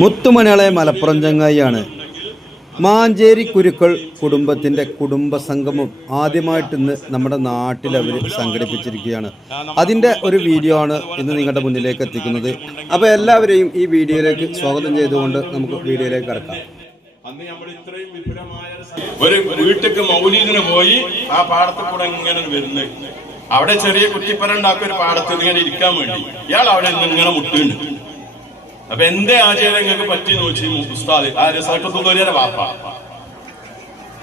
മുത്തുമണിയാളെ മലപ്പുറം ചങ്ങായിയാണ് മാഞ്ചേരി കുരുക്കൾ കുടുംബത്തിന്റെ കുടുംബ സംഗമം ആദ്യമായിട്ട് ഇന്ന് നമ്മുടെ നാട്ടിൽ അവർ സംഘടിപ്പിച്ചിരിക്കുകയാണ്. അതിന്റെ ഒരു വീഡിയോ ആണ് ഇന്ന് നിങ്ങളുടെ മുന്നിലേക്ക് എത്തിക്കുന്നത്. അപ്പോൾ എല്ലാവരെയും ഈ വീഡിയോയിലേക്ക് സ്വാഗതം ചെയ്തുകൊണ്ട് നമുക്ക് വീഡിയോയിലേക്ക് കടക്കാം. അന്ന് നമ്മൾ ഇത്രയും വിപുലമായ ഒരു വീട്ടിക്ക് മൗലീദിന് പോയി ആ പാടത്ത് കൂടെ ഇങ്ങനെ വരുന്നത്. അവിടെ ചെറിയ കുറ്റിപ്പര ഉണ്ടാക്കിയ ഒരു പാടത്ത് ഇങ്ങനെ ഇരിക്കാൻ വേണ്ടി. ഇയാൾ അവിടെ നിന്ന് ഇങ്ങനെ മുട്ടുണ്ട് അപ്പൊ എന്തേ ആചാരം നിങ്ങൾക്ക് പറ്റി ചോദിച്ചു ഉസ്താദ് ആ രസാക്കത്തുള്ളവരെ വാപ്പ.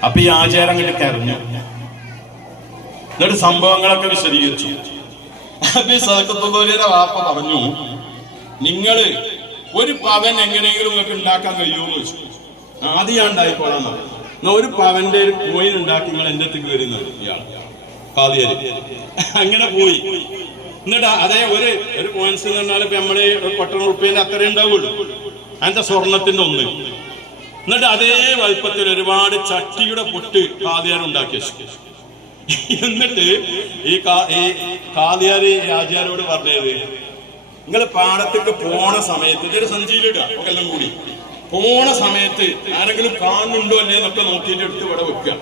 അപ്പൊ ഈ ആചാരം അങ്ങോട്ട് കരഞ്ഞു. എന്നിട്ട് സംഭവങ്ങളൊക്കെ വിശദീകരിച്ചു. അപ്പൊ ഈ സദക്കത്തുള്ളവരെ വാപ്പ പറഞ്ഞു നിങ്ങൾ ഒരു പവൻ എങ്ങനെയെങ്കിലും നിങ്ങൾക്ക് ഉണ്ടാക്കാൻ കഴിയുമോ വെച്ചു ആദ്യം ഞാൻ ഉണ്ടായിക്കോളാം ഒരു പവന്റെ ഒരു കോയിൻ ഉണ്ടാക്കി നിങ്ങൾ എന്റെ അടുത്തേക്ക് വരുന്നത് അങ്ങനെ പോയി. എന്നിട്ട് അതേ ഒരു ഒരു കോയിൻസ് എന്ന് പറഞ്ഞാൽ ഇപ്പൊ നമ്മൾ പട്ടണ ഉറുപ്പ്യന്റെ അത്രേ ഉണ്ടാവുള്ളൂ. അതിന്റെ സ്വർണത്തിന്റെ ഒന്ന്? എന്നിട്ട് അതേ വലുപ്പത്തിൽ ഒരുപാട് ചട്ടിയുടെ പൊട്ട് കാതിയാർ ഉണ്ടാക്കി എന്നിട്ട് ഈ ഈ കാതിയാര് രാജാരോട് പറഞ്ഞത് നിങ്ങൾ പാടത്തേക്ക് പോണ സമയത്ത് ഇതൊരു സഞ്ചിയിലിടുക എല്ലാം കൂടി. പോണ സമയത്ത് ആരെങ്കിലും കാണുന്നുണ്ടോ അല്ലേ എന്നൊക്കെ നോക്കിയിട്ട് എടുത്ത് ഇവിടെ വെക്കുക.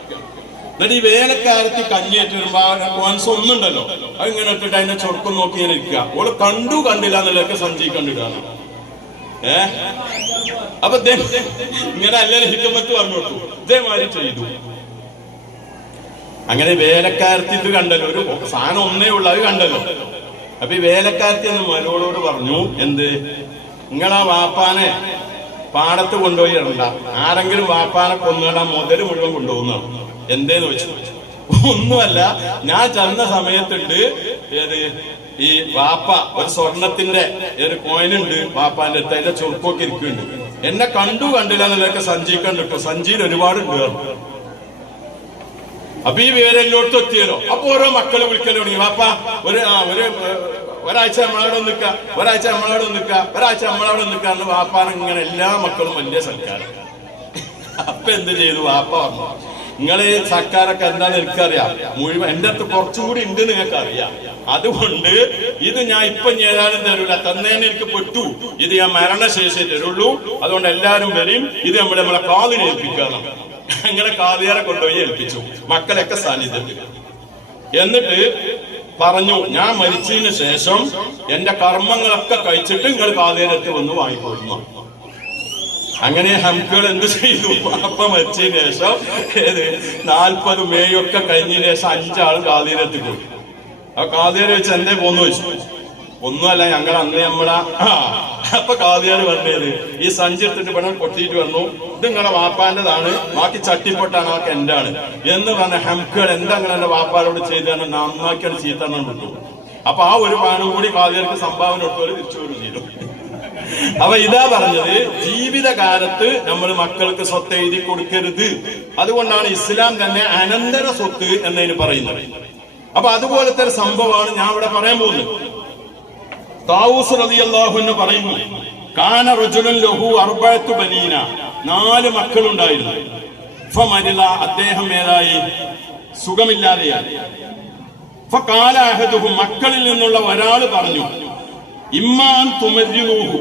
എന്നിട്ട് ഈ വേനൽക്കാലത്ത് കഞ്ഞേറ്റ് വരുമ്പോ കോൺസ് ഒന്നുണ്ടല്ലോ അത് ഇങ്ങനെ ഇട്ടിട്ട് അതിന്റെ ചൊടുക്കം നോക്കി ഇങ്ങനെ ഇരിക്കുക ഓൾ കണ്ടു കണ്ടില്ല എന്നുള്ളതൊക്കെ സഞ്ജയ് കണ്ടിട്ടാണ് ഏ? അപ്പൊ ഇങ്ങനെ അല്ലേ ഹിക്കമത്ത് പറഞ്ഞു കൊടുത്തു. ഇതേമാതിരി ചെയ്തു. അങ്ങനെ വേലക്കാരത്തി ഇത് കണ്ടല്ലോ. ഒരു സാധനം ഒന്നേ ഉള്ളു അത് കണ്ടല്ലോ. അപ്പൊ ഈ വേലക്കാരത്തി എന്ന് മരോളോട് പറഞ്ഞു എന്ത്? നിങ്ങളാ വാപ്പാനെ പാടത്ത് കൊണ്ടുപോയി ഇടണ്ട. ആരെങ്കിലും വാപ്പാനെ കൊന്നിടാൻ മുതൽ മുഴുവൻ കൊണ്ടുപോകുന്നതാണ്. എന്തേന്ന് വെച്ചു? ഒന്നുമല്ല ഞാൻ ചെന്ന സമയത്തുണ്ട് ഏത് ഈ വാപ്പ ഒരു സ്വർണത്തിന്റെ ഒരു കോയിനുണ്ട് വാപ്പാന്റെ അടുത്ത് അതിന്റെ ചുരുക്കൊക്കെ ഇരിക്കുന്നുണ്ട്. എന്നെ കണ്ടു കണ്ടില്ല എന്നുള്ളതൊക്കെ സഞ്ചി കണ്ടിട്ടു സഞ്ചിയിൽ ഒരുപാടുണ്ട് പറഞ്ഞു. അപ്പൊ ഈ വിവരം എല്ലായിടത്തും എത്തിയല്ലോ. അപ്പൊ ഓരോ മക്കളെ വിളിക്കലോ തുടങ്ങി. വാപ്പ ഒരു ഒരു ഒരാഴ്ച നമ്മളവിടെ നിൽക്ക ഒരാഴ്ച നമ്മളവിടെ നിൽക്ക ഒരാഴ്ച നമ്മളവിടെ നിൽക്കാന്ന് വാപ്പാനെ ഇങ്ങനെ എല്ലാ മക്കളും വലിയ സൽക്കാരം. അപ്പൊ എന്ത് ചെയ്തു? വാപ്പ പറഞ്ഞു നിങ്ങൾ സർക്കാരൊക്കെ എന്താണ് എനിക്കറിയാം. മുഴുവൻ എന്റെ അടുത്ത് കുറച്ചുകൂടി ഉണ്ട് നിങ്ങൾക്ക് അറിയാം അതുകൊണ്ട് ഇത് ഞാൻ ഇപ്പൊ ഞാനും തരൂല. തന്നേനെ എനിക്ക് പെട്ടു. ഇത് ഞാൻ മരണശേഷി തരുള്ളൂ. അതുകൊണ്ട് എല്ലാരും വരും. ഇത് നമ്മുടെ നമ്മളെ കാതിനെ ഏൽപ്പിക്കണം. അങ്ങനെ കാതിയാരെ കൊണ്ടുപോയി ഏൽപ്പിച്ചു. മക്കളെയൊക്കെ സാന്നിധ്യം. എന്നിട്ട് പറഞ്ഞു ഞാൻ മരിച്ചതിന് ശേഷം എന്റെ കർമ്മങ്ങളൊക്കെ കഴിച്ചിട്ട് നിങ്ങൾ കാതിയരത്ത് വന്ന് വാങ്ങിക്കൊടുന്നു അങ്ങനെ ഹംകൾ എന്ത് ചെയ്തു? അപ്പ മരിച്ചതിന് ശേഷം ഏത് നാൽപ്പത് മേയൊക്കെ കഴിഞ്ഞതിന് ശേഷം അഞ്ചാൾ കാതീരത്തിൽ പോയി. ആ കാതീര വെച്ച് എന്തേ പോന്നു വെച്ചു? ഒന്നുമല്ല ഞങ്ങൾ അന്ന് നമ്മളെ അപ്പൊ കാതിയാര് പറഞ്ഞത്. ഈ സഞ്ചി എടുത്തിട്ട് പെണ്ണ് കൊട്ടിയിട്ട് വന്നു. ഇത് നിങ്ങളെ വാപ്പാന്റെതാണ് ബാക്കി ചട്ടിപ്പൊട്ടാണ് ആ എന്റാണ് എന്ന് പറഞ്ഞ ഹംകൾ എന്താ എന്റെ വാപ്പാരോട് ചെയ്താണ് നന്നാക്കിയാണ് ചീത്തണ്ണം വിട്ടു അപ്പൊ ആ ഒരു പാനും കൂടി കാതിയർക്ക് സംഭാവന ഇട്ടവര് തിരിച്ചു വരും ചെയ്തു. അപ്പൊ ഇതാ പറഞ്ഞത് ജീവിതകാലത്ത് നമ്മൾ മക്കൾക്ക് സ്വത്ത് എഴുതി കൊടുക്കരുത്. അതുകൊണ്ടാണ് ഇസ്ലാം തന്നെ അനന്തര സ്വത്ത് എന്നതിന് പറയുന്നത്. അപ്പൊ അതുപോലത്തെ ഒരു സംഭവമാണ് ഞാൻ ഇവിടെ പറയാൻ പോകുന്നത്. താവൂസ് റളിയല്ലാഹു എന്ന് പറയുന്നു കാന റജുലൻ ലഹു അർബത്തു ബനീന. നാല് മക്കളുണ്ടായിരുന്നു. ഫമരില അദ്ദേഹം ഏതായി? സുഖമില്ലാതെയായി. മക്കളിൽ നിന്നുള്ള ഒരാൾ പറഞ്ഞു ഇമ്മാൻ തുമരിലൂഹു.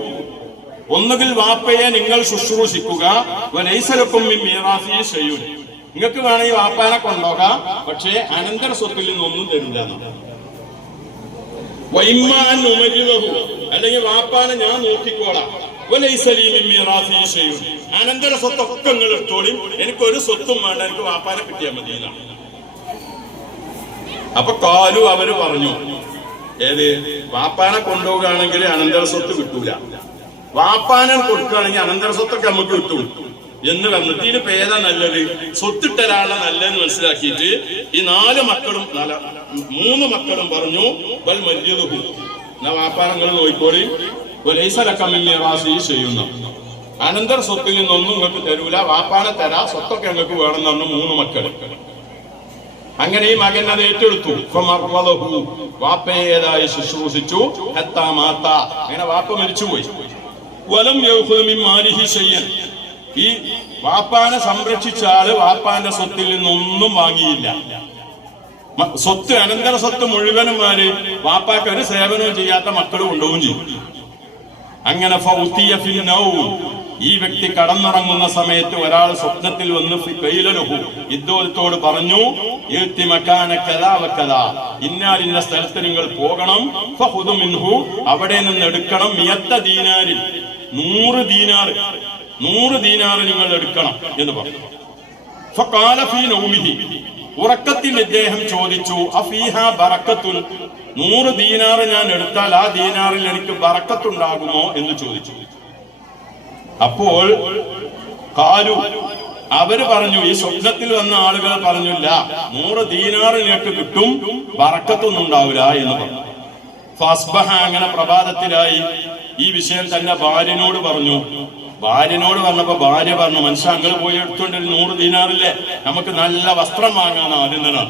ഒന്നുകിൽ വാപ്പയെ നിങ്ങൾ ശുശ്രൂഷിക്കുക. നിങ്ങൾക്ക് വേണമെങ്കിൽ വാപ്പാനെ കൊണ്ടുപോകാം. പക്ഷേ അനന്തര സ്വത്തിൽ നിന്നൊന്നും തരില്ല അല്ലെങ്കിൽ വാപ്പാനെ ഞാൻ നോക്കിക്കോളാം. അനന്തര സ്വത്തൊക്കെ നിങ്ങൾ എനിക്ക് ഒരു സ്വത്തും വേണ്ട. എനിക്ക് വാപ്പാനെ കിട്ടിയാൽ മതി എന്നാണ്. അപ്പൊ കാലു അവർ പറഞ്ഞു. ഏത്? വാപ്പാനെ കൊണ്ടുപോവുകയാണെങ്കിൽ അനന്തര സ്വത്ത് കിട്ടൂല. വാപ്പാനെ കൊടുക്കുകയാണെങ്കിൽ അനന്തര സ്വത്തൊക്കെ നമുക്ക് കിട്ടും. എന്ന് പറഞ്ഞിട്ട് ഇതിന് ഏതാ നല്ലത്? സ്വത്തിട്ടൊരാളെ നല്ലതെന്ന് മനസ്സിലാക്കിയിട്ട് ഈ നാല് മക്കളും നാല- മൂന്ന് മക്കളും പറഞ്ഞു വൽ മല്യതുഹു എന്നാ വാപ്പാനങ്ങൾ നോയിക്കോളി ഒലൈസലക്കമ്മിറാസി ചെയ്യുന്ന. അനന്തർ സ്വത്തിൽ നിന്നൊന്നും നിങ്ങൾക്ക് തരൂല. വാപ്പാനെ തരാ സ്വത്തൊക്കെ നിങ്ങൾക്ക് എന്ന് പറഞ്ഞു മൂന്ന് മക്കൾ അങ്ങനെ ഈ മകൻ അത് ഏറ്റെടുത്തു. ഫമർവദഹു. വാപ്പയേതായി ശുശ്രൂഷിച്ചു. ഹത്താ മാത്ത. അങ്ങനെ വാപ്പ മരിച്ചുപോയി. വലം ഈ വാപ്പാനെ സംരക്ഷിച്ച ആൾ വാപ്പാന്റെ സ്വത്തിൽ നിന്നൊന്നും വാങ്ങിയില്ല. സ്വത്ത് അനന്തര സ്വത്ത് മുഴുവനും ആര് വാപ്പാക്ക് ഒരു സേവനവും ചെയ്യാത്ത മക്കൾ കൊണ്ടുപോകും ചെയ്യും അങ്ങനെ. ഈ വ്യക്തി കടന്നുറങ്ങുന്ന സമയത്ത് ഒരാൾ സ്വപ്നത്തിൽ വന്ന് കയ്യിലൊരു ഇദ്ദേഹത്തോട് പറഞ്ഞു ഇന്നാലിന്റെ ഇന്ന സ്ഥലത്ത് നിങ്ങൾ പോകണം. അവിടെ നിന്ന് എടുക്കണം. ദീനാരിൽ. നൂറ് ദീനാർ നൂറ് ദീനാർ നിങ്ങൾ എടുക്കണം എന്ന് പറഞ്ഞു. ഉറക്കത്തിൽ ഇദ്ദേഹം ചോദിച്ചു അഫീഹ ബറക്കത്തുൻ നൂറ് ദീനാറ് ഞാൻ എടുത്താൽ ആ ദീനാറിൽ എനിക്ക് ബറക്കത്തുണ്ടാകുമോ എന്ന് ചോദിച്ചു. അപ്പോൾ കാലു അവർ പറഞ്ഞു ഈ സ്വപ്നത്തിൽ വന്ന ആളുകൾ പറഞ്ഞില്ല നൂറ് ദീനാറ് നിനക്ക് കിട്ടും ബറക്കത്തൊന്നും ഉണ്ടാവില്ല എന്ന് പറഞ്ഞു. ഫസ്ബഹ അങ്ങനെ പ്രഭാതത്തിലായി. ഈ വിഷയം തന്നെ ഭാര്യനോട് പറഞ്ഞു. ഭാര്യനോട് പറഞ്ഞപ്പോ ഭാര്യ പറഞ്ഞു മനുഷ്യ അങ്ങൾ പോയി എടുത്തോണ്ട് നൂറ് ദിനാറില്ലേ? നമുക്ക് നല്ല വസ്ത്രം വാങ്ങാൻ ആദ്യം തന്നെ.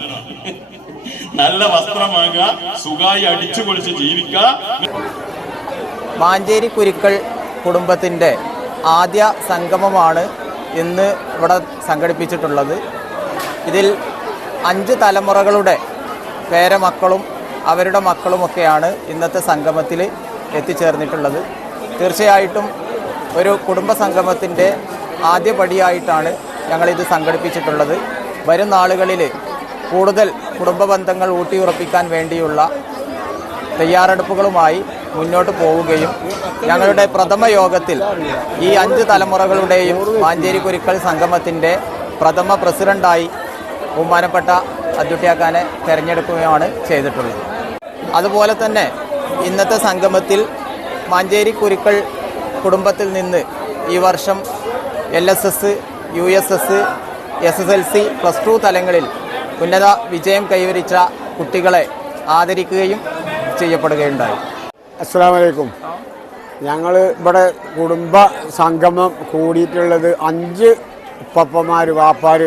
നല്ല വസ്ത്രം വാങ്ങുക സുഖായി അടിച്ചു പൊളിച്ച് ജീവിക്കുക. മാഞ്ചേരി കുരുക്കൾ കുടുംബത്തിന്റെ ആദ്യ സംഗമമാണ് ഇന്ന് ഇവിടെ സംഘടിപ്പിച്ചിട്ടുള്ളത്. ഇതിൽ അഞ്ച് തലമുറകളുടെ പേരമക്കളും അവരുടെ മക്കളുമൊക്കെയാണ് ഇന്നത്തെ സംഗമത്തിൽ എത്തിച്ചേർന്നിട്ടുള്ളത്. തീർച്ചയായിട്ടും ഒരു കുടുംബ സംഗമത്തിന്റെ ആദ്യ പടിയായിട്ടാണ് ഞങ്ങളിത് സംഘടിപ്പിച്ചിട്ടുള്ളത്. വരും നാളുകളിൽ കൂടുതൽ കുടുംബ ബന്ധങ്ങൾ ഊട്ടിയുറപ്പിക്കാൻ വേണ്ടിയുള്ള തയ്യാറെടുപ്പുകളുമായി മുന്നോട്ട് പോവുകയും ഞങ്ങളുടെ പ്രഥമ യോഗത്തിൽ ഈ അഞ്ച് തലമുറകളുടെയും മാഞ്ചേരി കുരുക്കൾ സംഗമത്തിന്റെ പ്രഥമ പ്രസിഡന്റായി ബഹുമാനപ്പെട്ട അദ്ദുട്ടിയാക്കാനെ തെരഞ്ഞെടുക്കുകയാണ് ചെയ്തിട്ടുള്ളത്. അതുപോലെ തന്നെ ഇന്നത്തെ സംഗമത്തിൽ മഞ്ചേരി കുരുക്കൾ കുടുംബത്തിൽ നിന്ന് ഈ വർഷം L S S U S S S S L C plus two തലങ്ങളിൽ ഉന്നത വിജയം കൈവരിച്ച കുട്ടികളെ ആദരിക്കുകയും ചെയ്യപ്പെടുകയുണ്ടായി. അസ്സാം വലൈക്കും ഞങ്ങൾ ഇവിടെ കുടുംബ സംഗമം കൂടിയിട്ടുള്ളത് അഞ്ച് ഉപ്പപ്പന്മാർ വാപ്പാർ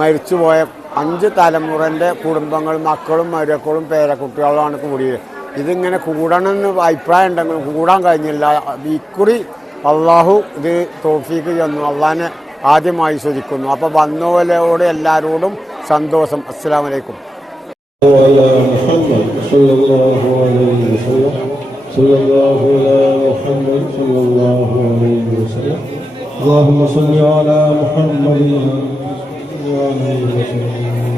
മരിച്ചുപോയ അഞ്ച് തലമുറന്റെ കുടുംബങ്ങളും മക്കളും മരുക്കളും പേരക്കുട്ടികളുമാണ് കൂടിയത്. ഇതിങ്ങനെ കൂടണമെന്ന് അഭിപ്രായം ഉണ്ടെങ്കിലും കൂടാൻ കഴിഞ്ഞില്ല ഇക്കുറി അള്ളാഹു ഇത് തോഫീക്ക് ചെന്നു അള്ളാഹിനെ ആദ്യമായി ശ്രദ്ധിക്കുന്നു അപ്പോൾ വന്നോലോട് എല്ലാവരോടും സന്തോഷം അസ്സാം വലൈക്കും وعلى محمد صلى الله عليه وسلم صلى الله على محمد صلى الله عليه وسلم اللهم صل على محمد وعلى آله وسلم